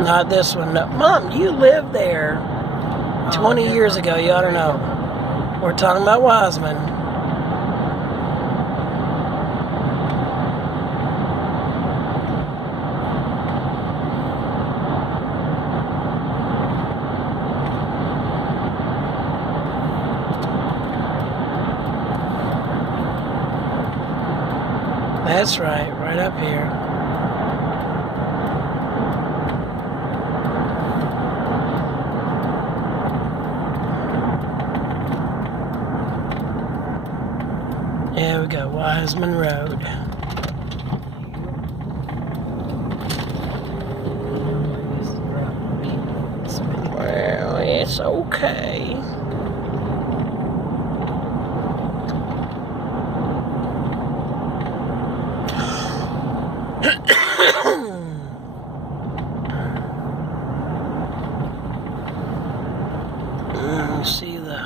Not this one. No. Mom, you lived there 20 years ago. You ought to know. We're talking about Wiseman. That's right up here. There we go, Wiseman Road. Well, it's okay. You see the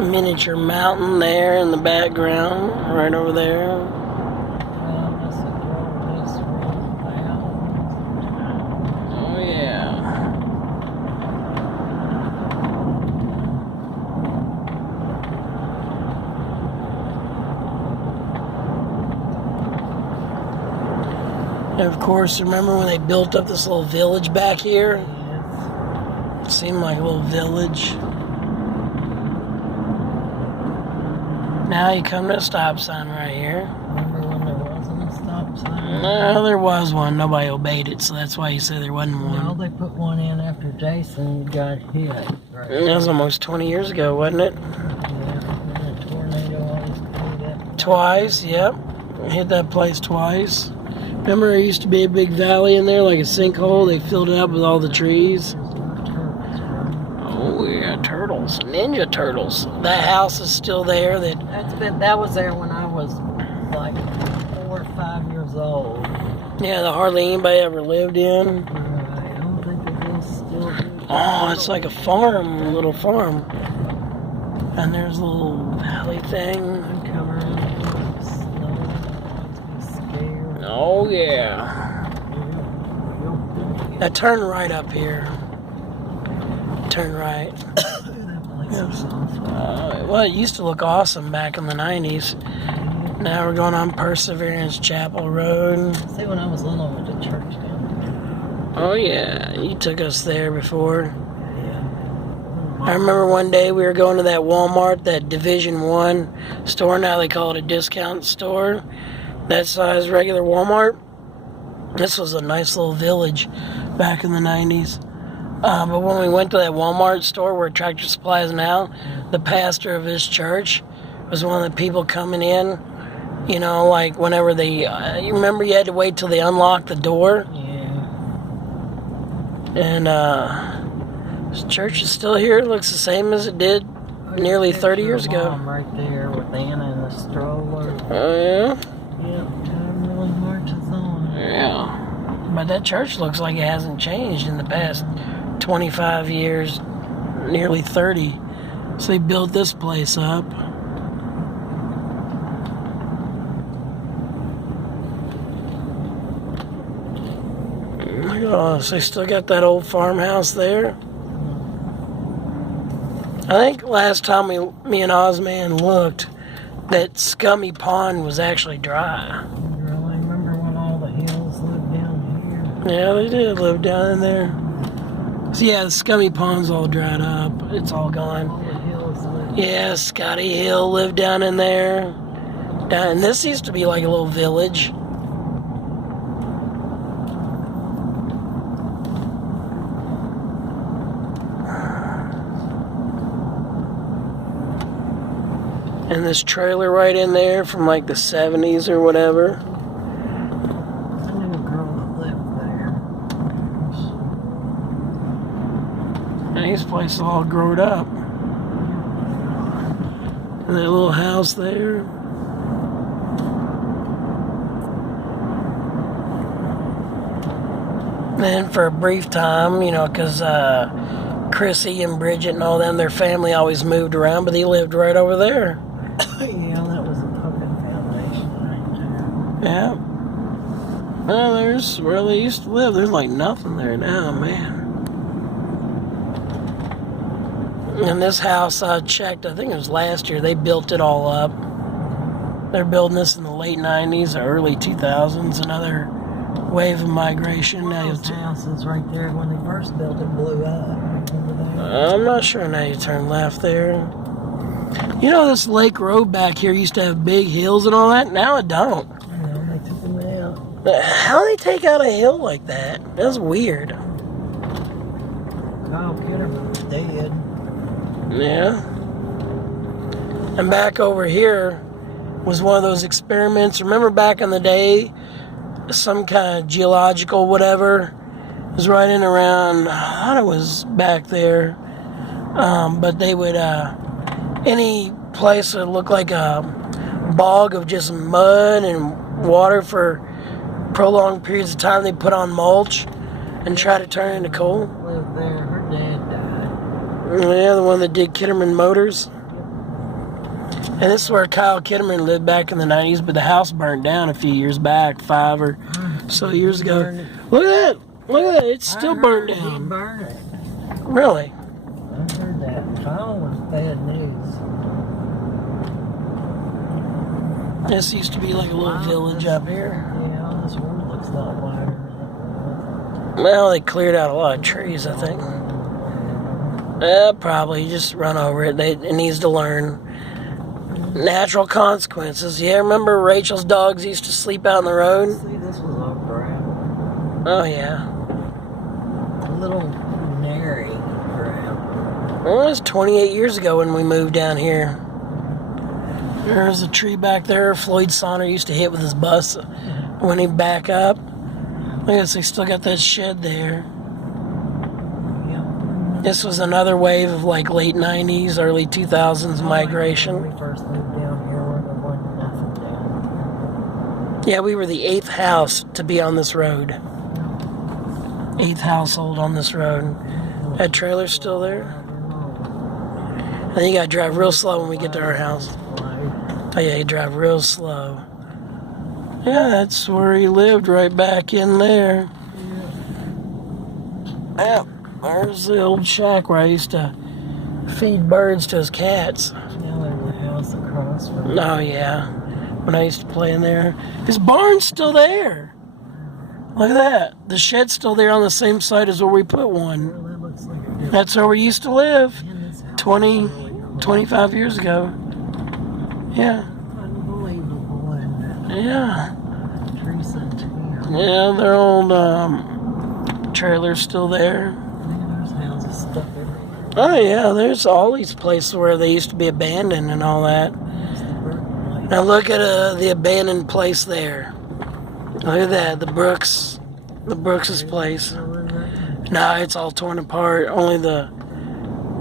miniature mountain there in the background, right over there. Oh yeah. And of course, remember when they built up this little village back here? It seemed like a little village. Now you come to a stop sign right here. Remember when there wasn't a stop sign? No, there was one. Nobody obeyed it, so that's why you say there wasn't one. No, they put one in after Jason got hit. Right. That was almost 20 years ago, wasn't it? Yeah, and a tornado always hit that. Twice, yep. Hit that place twice. Remember there used to be a big valley in there, like a sinkhole? They filled it up with all the trees. Oh yeah, turtles. Ninja turtles. That house is still there. That was there when I was like 4 or 5 years old. Yeah, that hardly anybody ever lived in. I don't think it is still here. Oh, it's like a farm, a little farm. And there's a little valley thing. I'm covering with snow. Makes me scared. Oh yeah. Now turn right up here. Turn right. Well, it used to look awesome back in the 90s. Now we're going on Perseverance Chapel Road. See, when I was little, I went to church down there. Oh yeah, you took us there before. Yeah. I remember one day we were going to that Walmart, that Division 1 store. Now they call it a discount store. That size regular Walmart. This was a nice little village back in the 90s. But when we went to that Walmart store where Tractor Supply is now, the pastor of his church was one of the people coming in. You know, like whenever they... you remember you had to wait till they unlocked the door? Yeah. And this church is still here. It looks the same as it did nearly 30 years ago. Mom right there with Anna in the stroller. Oh, yeah? Yeah, time really marches on. Yeah. But that church looks like it hasn't changed in the past 25 years, nearly 30. So they built this place up. Oh, so they still got that old farmhouse there. I think last time me and Ozman looked, that scummy pond was actually dry. You really remember when all the hills lived down here? Yeah, they did live down in there. So yeah, the scummy pond's all dried up. It's all gone. All the hills lived. Yeah, Scotty Hill lived down in there. And this used to be like a little village. And this trailer right in there from like the 70s or whatever. I knew a girl that lived there. And these places all growed up. And that little house there. Then for a brief time, you know, because Chrissy and Bridget and all them, their family always moved around, but he lived right over there. Yeah, that was a pumpkin foundation right there. Yeah. Well, there's where they used to live. There's like nothing there now, man. And this house, I checked, I think it was last year, they built it all up. They're building this in the late 90s or early 2000s, another wave of migration. One of those houses right there, when they first built it, blew up. Remember that? I'm not sure now you turn left there. You know, this Lake Road back here used to have big hills and all that? Now it don't. Yeah, they took them out. How do they take out a hill like that? That's weird. Kyle Kitterman was dead. Yeah. And back over here was one of those experiments. Remember back in the day, some kind of geological whatever was right in around, I thought it was back there. But they would, any place that looked like a bog of just mud and water for prolonged periods of time, they'd put on mulch and try to turn it into coal. Lived there. Her dad died. Yeah, the one that did Kitterman Motors. And this is where Kyle Kitterman lived back in the 90s, but the house burned down a few years back, 5 or so years ago. Look at that. Look at that. It's still burned He down. burned it. Really? I heard that. Kyle was bad news. This used to be like a little village up here. Yeah, this road looks a lot wider. Well, they cleared out a lot of trees, I think. Probably just run over it. It needs to learn natural consequences. Yeah, remember Rachel's dogs used to sleep out in the road? See, this was all gravel. Oh, yeah. A little nary gravel. Well, it was 28 years ago when we moved down here. There's a tree back there Floyd Sonner used to hit with his bus when he'd back up. Look at this, they still got that shed there. This was another wave of like late 90s, early 2000s migration. When we first moved down here, there wasn't nothing down. Yeah, we were the 8th house to be on this road. 8th household on this road. That trailer's still there. And then you gotta drive real slow when we get to our house. Oh yeah, you drive real slow. Yeah, that's where he lived, right back in there. Yeah, there's the old shack where I used to feed birds to his cats. Now there's a house across from. Oh yeah, when I used to play in there. His barn's still there. Look at that. The shed's still there on the same site as where we put one. Well, that looks like a good. That's where we used to live Man, this house 20, is really cool. 25 years ago. Yeah. Unbelievable, and Yeah. Teresa too. Yeah, their old trailer's still there. There's houses stuck everywhere. Oh yeah, there's all these places where they used to be abandoned and all that. There's the birthplace. Now look at the abandoned place there. Look at that, the Brooks' place. No, it's all torn apart. Only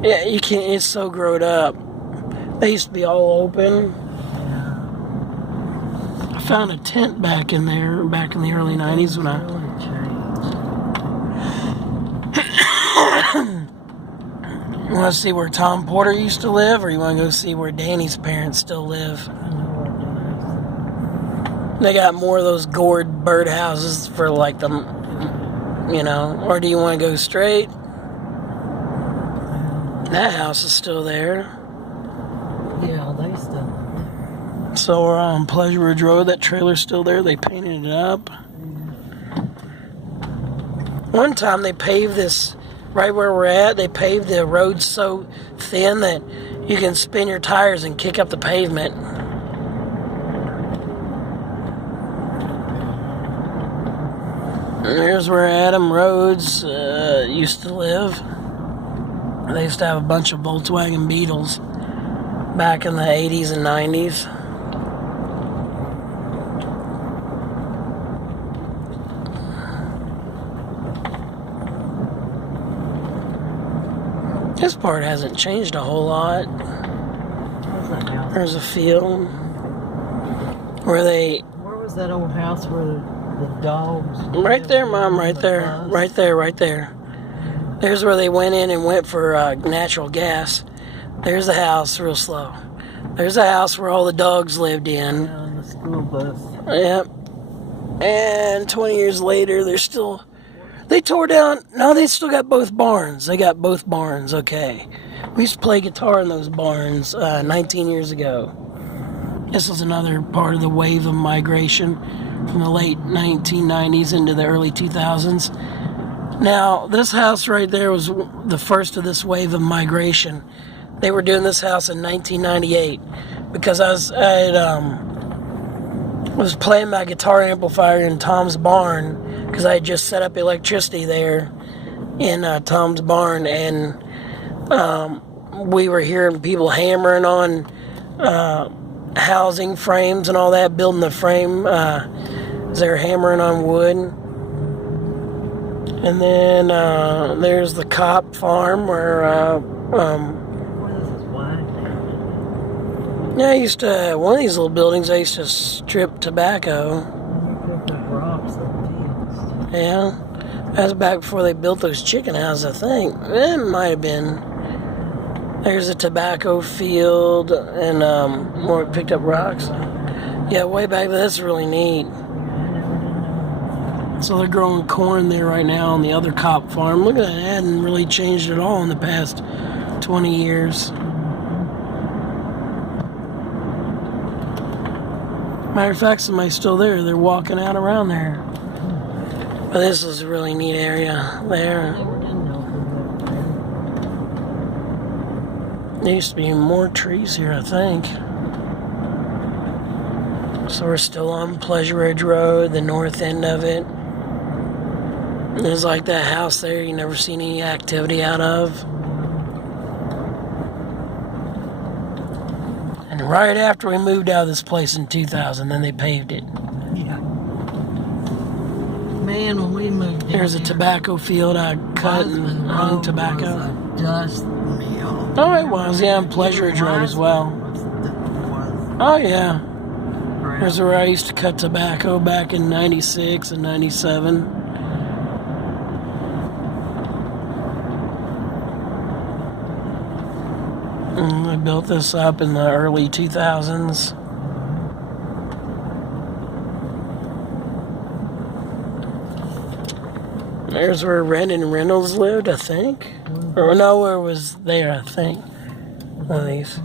yeah, you can't. It's so grown up. They used to be all open. I found a tent back in there back in the early 90s when You want to see where Tom Porter used to live, or you want to go see where Danny's parents still live? They got more of those gourd bird houses for like them, or do you want to go straight? That house is still there. Yeah, they still. So we're on Pleasure Ridge Road. That trailer's still there. They painted it up. One time they paved this, right where we're at, they paved the road so thin that you can spin your tires and kick up the pavement. And here's where Adam Rhodes used to live. They used to have a bunch of Volkswagen Beetles back in the 80s and 90s. This part hasn't changed a whole lot. There's a field where Where was that old house where the dogs? Right there, Mom, right there. Right there, right there. There's where they went in and went for natural gas. There's the house, real slow. There's the house where all the dogs lived in. Yeah, the school bus. Yep. And 20 years later, they tore down. No, they still got both barns. They got both barns, okay. We used to play guitar in those barns 19 years ago. This was another part of the wave of migration from the late 1990s into the early 2000s. Now, this house right there was the first of this wave of migration. They were doing this house in 1998 because I was playing my guitar amplifier in Tom's barn because I had just set up electricity there in Tom's barn, and we were hearing people hammering on housing frames and all that, building the frame as they were hammering on wood. And then there's the Cop farm where yeah, I used to, one of these little buildings, I used to strip tobacco. Yeah, that was back before they built those chicken houses, I think. It might have been. There's a tobacco field and more picked up rocks. Yeah, way back there, that's really neat. So they're growing corn there right now on the other Cop farm. Look at that, it hadn't really changed at all in the past 20 years. Matter of fact, somebody's still there. They're walking out around there. But this is a really neat area there. There used to be more trees here, I think. So we're still on Pleasure Ridge Road, the north end of it. There's like that house there you never seen any activity out of. And right after we moved out of this place in 2000, then they paved it. Yeah. Man, when we moved There's a tobacco field I cut and hung tobacco. Was a dust mill. Oh, it was, yeah, on Pleasure Ridge Road as well. Oh, yeah. There's where I used to cut tobacco back in 96 and 97. And I built this up in the early 2000s. There's where Brandon Reynolds lived, I think. Or no, where was there, I think. One of these.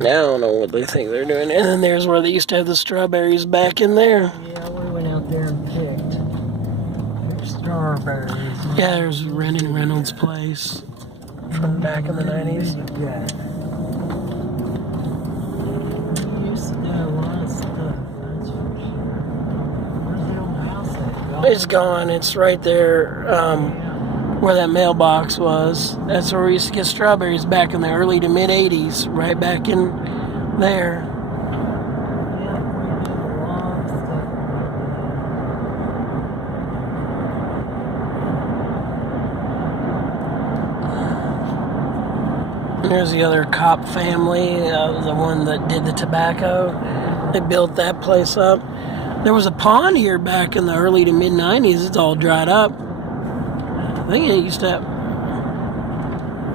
I don't know what they think they're doing. And then there's where they used to have the strawberries back in there. Yeah, we went out there and picked strawberries. Yeah, there's Brandon Reynolds' place from back in the 90s. Yeah. We used to do a lot of stuff, that's for sure. Where's the old house at? It's gone. It's right there where that mailbox was. That's where we used to get strawberries back in the early to mid 80s. Right back in there. Yeah, we did a lot of stuff. There's the other Cop family, the one that did the tobacco. They built that place up. There was a pond here back in the early to mid 90s. It's all dried up. I think it used to have,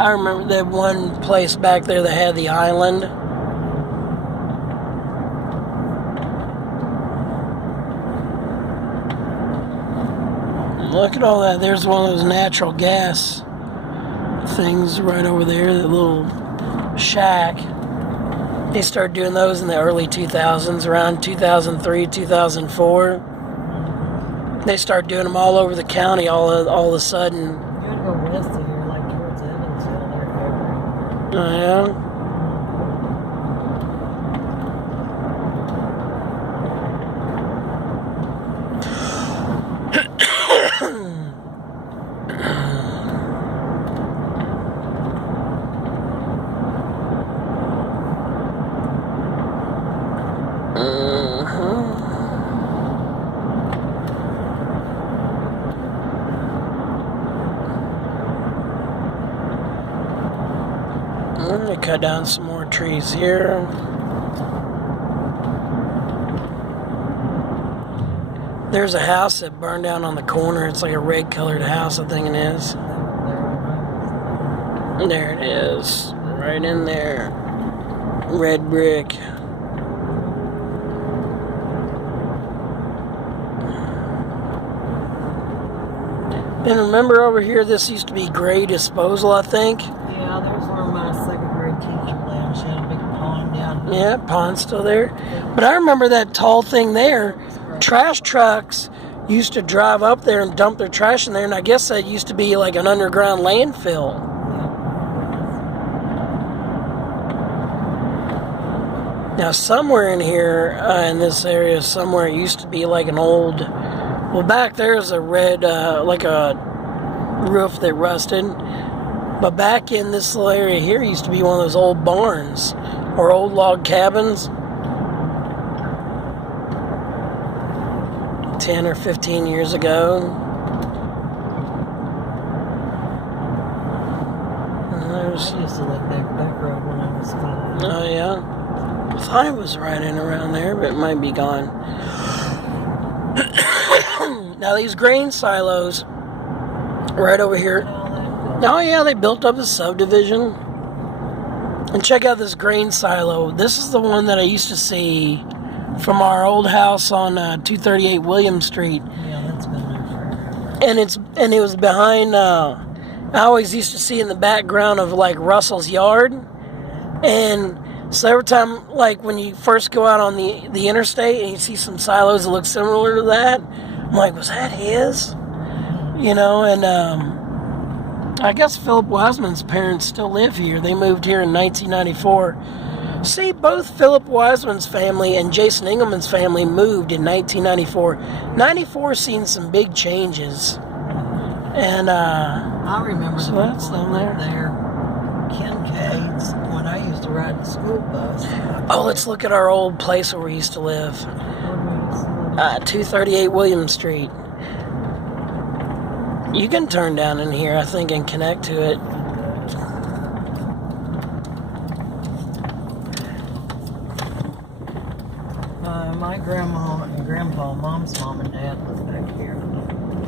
I remember that one place back there that had the island. Look at all that. There's one of those natural gas things right over there, that little shack. They started doing those in the early 2000s, around 2003, 2004. They started doing them all over the county all of a sudden. You gotta go west of here, like towards Evansville, there, February. Oh, yeah? I'm going to cut down some more trees here. There's a house that burned down on the corner. It's like a red colored house, I think it is. There it is. Right in there. Red brick. And remember over here, this used to be Gray Disposal, I think. Yeah, there's where my second grade teacher lived. She had a big pond down here. Yeah, pond's still there. But I remember that tall thing there. Trash trucks used to drive up there and dump their trash in there, and I guess that used to be like an underground landfill. Now, somewhere in here, in this area, somewhere it used to be like an old... Well, back there's a red, like a roof that rusted. But back in this little area here used to be one of those old barns or old log cabins. 10 or 15 years ago. And there's... I used to live back road when I was 5. Oh, yeah? I thought it was right in around there, but it might be gone. Now, these grain silos right over here. Oh, yeah, they built up a subdivision. And check out this grain silo. This is the one that I used to see from our old house on 238 William Street. Yeah, that's been there forever. And it was behind, I always used to see in the background of, like, Russell's yard. And so every time, like, when you first go out on the interstate and you see some silos that look similar to that, I'm like, was that his? You know, and I guess Philip Wiseman's parents still live here. They moved here in 1994. See, both Philip Wiseman's family and Jason Engelman's family moved in 1994. 94 seen some big changes. And, I remember so the that's people them that there. lived there. Kincaid's, when I used to ride the school bus. Oh, let's look at our old place where we used to live. 238 William Street. You can turn down in here, I think, and connect to it. My grandma and grandpa, mom's mom and dad lived back here.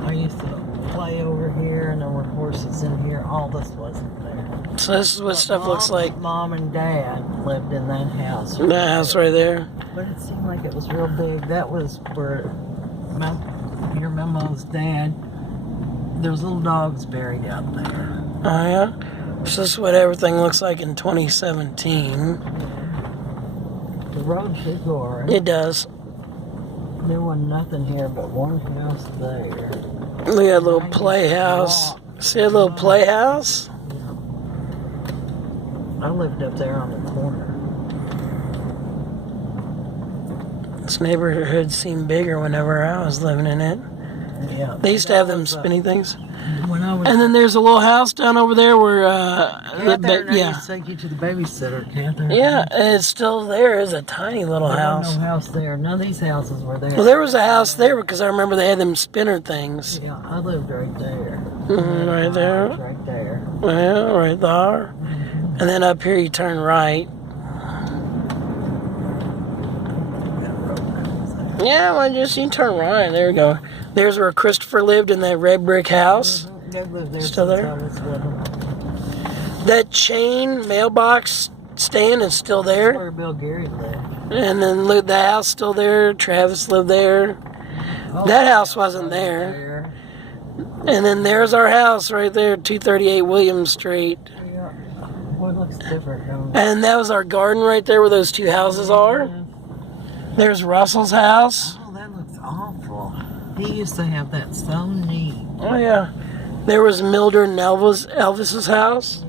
I used to play over here, and there were horses in here. All this wasn't there. So this is what stuff looks like. Mom and dad lived in that house. That house right there. But it seemed like it was real big. That was where your mama's dad, there's little dogs buried out there. Oh, yeah? So this is what everything looks like in 2017. The road should go alright. It does. There wasn't nothing here but one house there. Look at that little playhouse. See that little playhouse? I lived up there on the corner. This neighborhood seemed bigger whenever I was living in it. Yeah. They used to have them spinny things. When I was And then there's a little house down over there where, Catherine, I used to take you to the babysitter, Catherine. Yeah, it's still there. It's a tiny little There house. was no house there. None of these houses were there. Well, there was a house there because I remember they had them spinner things. Yeah, I lived right there. Right there. Right there. Yeah, right there. And then up here you turn right. Yeah, well, just you turn right. There we go. There's where Christopher lived in that red brick house. They lived there Still since there? I was little. That chain mailbox stand is still That's there. where Bill Gary lived. And then look, the house still there. Travis lived there. Oh, That house wasn't there. And then there's our house right there, 238 William Street. Yeah. Well, it looks different, don't it? And that was our garden right there where those two houses are. There's Russell's house. Oh, that looks awful. He used to have that so neat. Oh, yeah. There was Mildred and Elvis's house.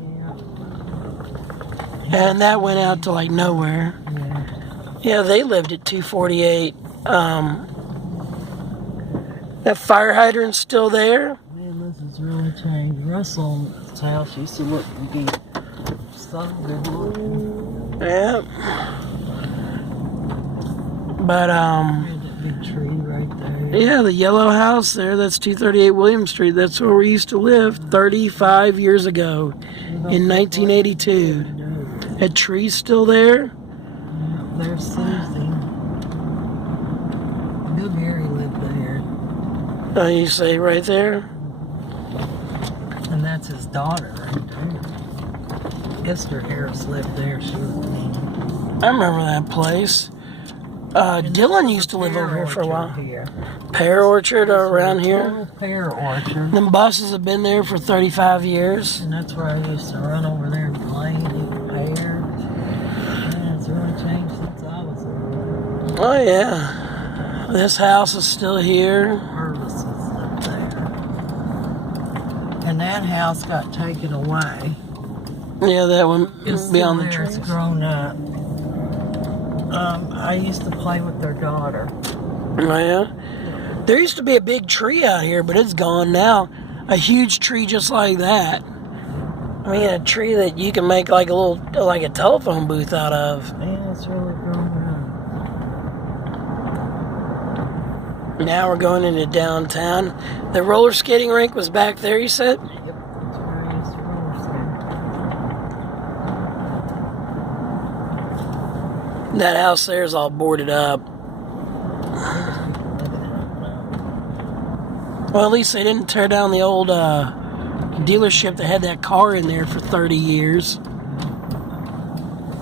Yeah. And that went out to like nowhere. Yeah. Yeah, they lived at 248. That fire hydrant's still there. Man, this has really changed. Russell's house used to look to be so good looking. Yeah. But, Had that big tree right there. yeah, the yellow house there, that's 238 William Street. That's where we used to live 35 years ago in 1982. That tree's still there. Yeah, there's Susie. Bill Gary lived there. Oh, you say right there? And that's his daughter right there. Esther Harris lived there. She was mean. I remember that place. Dylan used to live over here for a while. Here. Pear orchard around Total here. pear orchard. Them buses have been there for 35 years. And that's where I used to run over there and play and eat pears. Man, it's really changed since I was there. Oh, yeah. This house is still here. Purvis is up there. And that house got taken away. Yeah, that one It's beyond the still there. trees. It's grown up. I used to play with their daughter. Oh, yeah? There used to be a big tree out here, but it's gone now. A huge tree just like that. I mean, a tree that you can make like a telephone booth out of. Man, it's really grown up. Now we're going into downtown. The roller skating rink was back there, you said? Yep, that's where I used to roller skate. That house there is all boarded up. There's people living in it now. Well, at least they didn't tear down the old dealership that had that car in there for 30 years.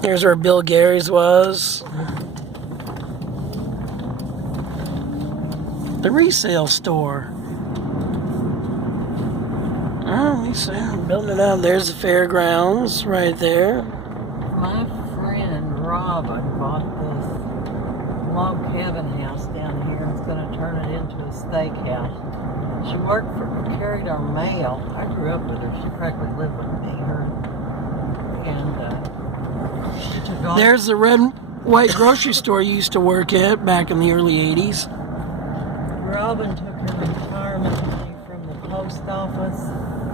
Here's where Bill Gary's was. The resale store. Oh, we see. Building it up. There's the fairgrounds right there. My friend Robin bought this log cabin house down here and is going to turn it into a steakhouse. She worked carried our mail. I grew up with her. She practically lived with me. And she took off. There's the red white grocery store you used to work at back in the early 80s. Robin took her retirement money from the post office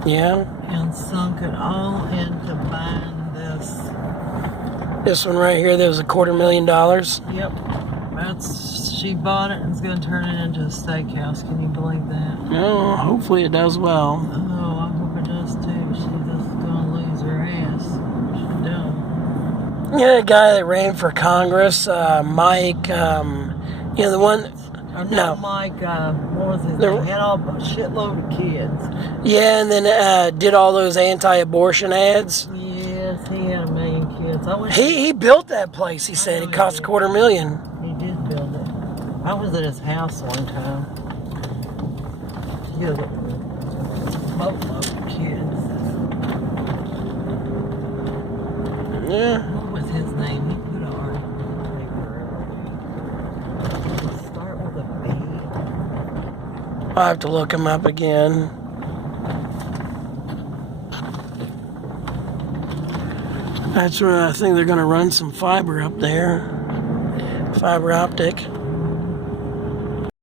Yeah. and sunk it all into buying this. This one right here, there was $250,000. Yep. She bought it and is going to turn it into a steakhouse. Can you believe that? Oh, hopefully it does well. Oh, I hope it does too. She's just going to lose her ass. She's done. Yeah, the guy that ran for Congress, Mike, the one. Or No. not Mike, what was his name? He had a shitload of kids. Yeah, and then did all those anti-abortion ads. Yes, he had 1 million kids. I wish He built that place. He said it cost $250,000. he did build it. I was at his house one time. He had a boatload of kids. Yeah. What was his name? He put an article in the paper. Does it start with a B? I'll have to look him up again. That's where I think they're going to run some fiber up there. Fiber optic.